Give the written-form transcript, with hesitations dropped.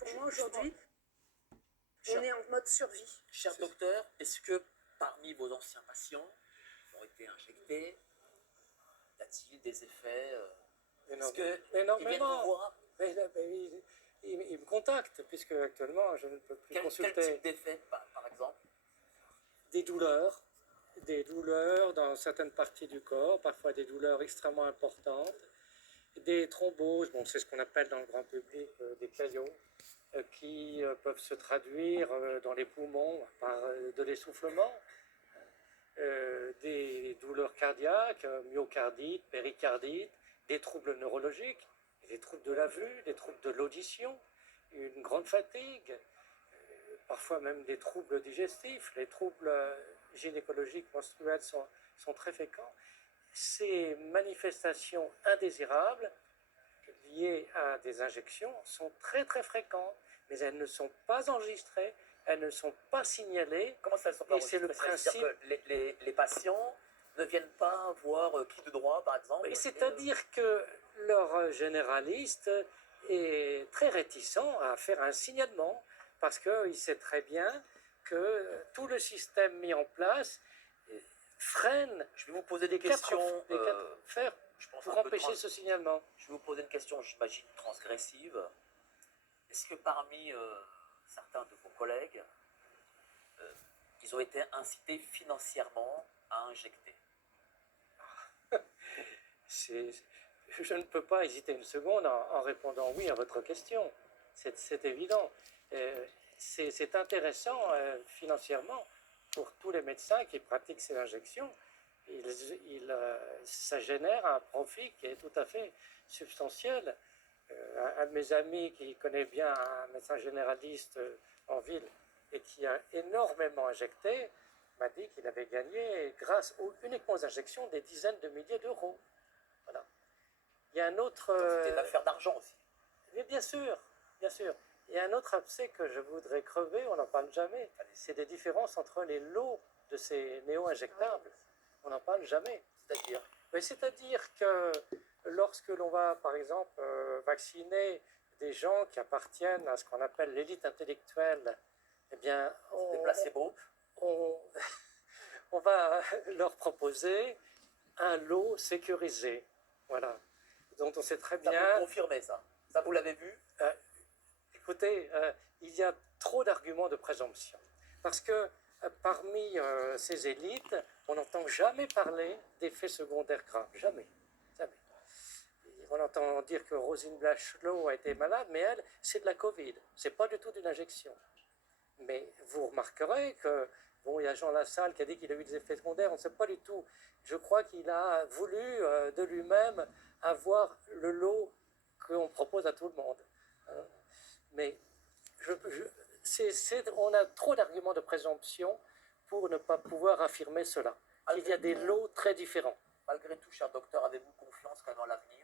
Pour moi, aujourd'hui, on est en mode survie. Cher docteur, est-ce que parmi vos anciens patients qui ont été injectés, y a-t-il des effets est-ce qu'ils viennent vous voir? Il me contacte, puisque actuellement je ne peux plus consulter. Quel type d'effet, par exemple? Des douleurs dans certaines parties du corps, parfois des douleurs extrêmement importantes, des thromboses, bon, c'est ce qu'on appelle dans le grand public des caillots, qui peuvent se traduire dans les poumons par de l'essoufflement, des douleurs cardiaques, myocardite, péricardite, des troubles neurologiques, des troubles de la vue, des troubles de l'audition, une grande fatigue, parfois même des troubles digestifs. Les troubles gynécologiques menstruels sont très fréquents. Ces manifestations indésirables liées à des injections sont très très fréquentes, mais elles ne sont pas enregistrées, elles ne sont pas signalées. Comment ça, elles sont pas enregistrées? C'est le principe. C'est-à-dire que les patients ne viennent pas voir qui de droit, par exemple? C'est-à-dire que leur généraliste est très réticent à faire un signalement, parce qu'il sait très bien que tout le système mis en place freine. Je vais vous poser des questions pour empêcher ce signalement. Je vais vous poser une question, j'imagine, transgressive. Est-ce que parmi certains de vos collègues, ils ont été incités financièrement à injecter? Je ne peux pas hésiter une seconde en répondant oui à votre question. C'est évident. C'est intéressant financièrement pour tous les médecins qui pratiquent ces injections. Ça génère un profit qui est tout à fait substantiel. Un de mes amis qui connaît bien un médecin généraliste en ville et qui a énormément injecté m'a dit qu'il avait gagné, uniquement aux injections, des dizaines de milliers d'euros. Voilà. Il y a un autre... C'était une affaire d'argent aussi. Mais bien sûr, bien sûr. Il y a un autre abcès que je voudrais crever, on n'en parle jamais, c'est des différences entre les lots de ces néo-injectables. On n'en parle jamais. C'est-à-dire? C'est-à-dire que lorsque l'on va, par exemple, vacciner des gens qui appartiennent à ce qu'on appelle l'élite intellectuelle, eh bien, des placebos. On va leur proposer un lot sécurisé. Voilà. Donc on sait très bien... Ça vous confirmez ça? Ça, vous l'avez vu? Écoutez, il y a trop d'arguments de présomption. Parce que parmi ces élites, on n'entend jamais parler d'effets secondaires graves. Jamais. Jamais. On entend dire que Roselyne Bachelot a été malade, mais elle, c'est de la Covid. C'est pas du tout d'une injection. Mais vous remarquerez que, bon, il y a Jean Lassalle qui a dit qu'il a eu des effets secondaires, on ne sait pas du tout. Je crois qu'il a voulu de lui-même avoir le lot qu'on propose à tout le monde. Mais on a trop d'arguments de présomption pour ne pas pouvoir affirmer cela. Il y a des lots très différents. Malgré tout, cher docteur, avez-vous confiance quand même en l'avenir?